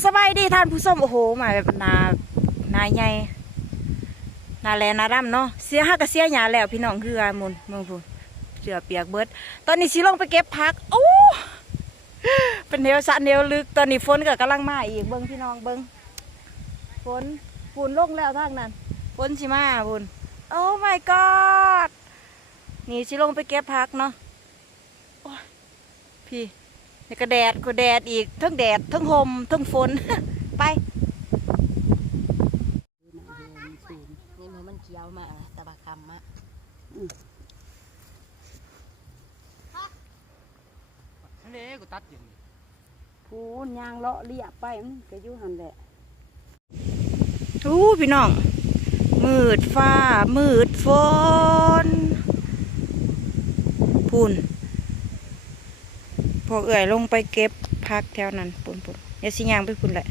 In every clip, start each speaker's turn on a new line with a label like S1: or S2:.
S1: สบายดีท่านผู้ชมโอ้โหมาแบบนานาใหญ่นาแลนาดำเนาะเสียหักกะเสียหยาแล้วพี่น้องคือกามุนเมืองพูนเสือเปียกเบิด ตอนนี้สิลงไปเก็บผักโอ้เป็นแนวสะแนวลึกตอนนี้ฝนก็กำลังมาอีกเบิ้งพี่น้องเบิ้งฝนฝนลงแล้วทางนั้นฝนสิมาฝุ่นโอ้ my god นี่สิลงไปเก็บผักเนาะพี่ นี่ก็แดดก็แดดอีกทั้งแดดทั้งลมทั้งฝนไป
S2: นี่มันมันเคี้ยวมาตะบะคำมะ
S3: อันนี้กูตัดอยู่นี่
S2: พูนยางเลาะเลียไปมันก็อยู่หันแหละ
S1: อู้พี่น้อง มืดฟ้า มืดฝนพุ่นพ อเอื่อยลงไปเก็บพักแถวนั้นปุ่นปุ่นยาสิยางไปพุ่นแหละ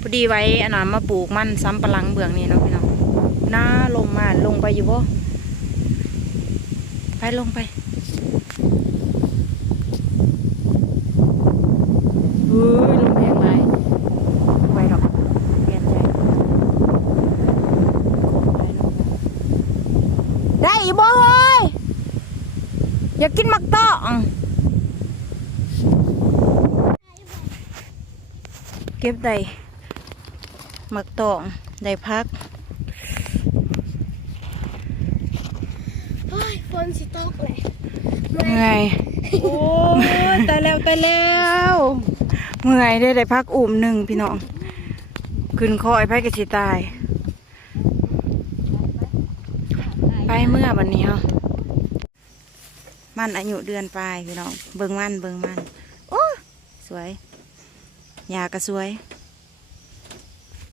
S1: พอดีไว้อันนั้นมาปลูกมันซ้ำปะหลังเบื้องนี่เนาะพี่น้องน้าลงมาลงไปอยู่บ่ไปลงไปเฮ้ยลงแพงไรไปหรอกเปลี่ยนใจได้บ่ อยากกินมักต้องเก็บได้มักตองได้พัก
S4: โอ้ยฝนสิตกเลย
S1: เมื่อยโอ้ยตายแล้วตายแล้วเมื่อยได้ได้พักอุ่มหนึ่งพี่น้องขึ้นคอยไพ่กระชิตาย ไปเมื่อวันนี้เหรอ มันอายุเดือนปลายพี่น้องเบิ่งมันเบิ่งมันโอ้สวยยากระสวย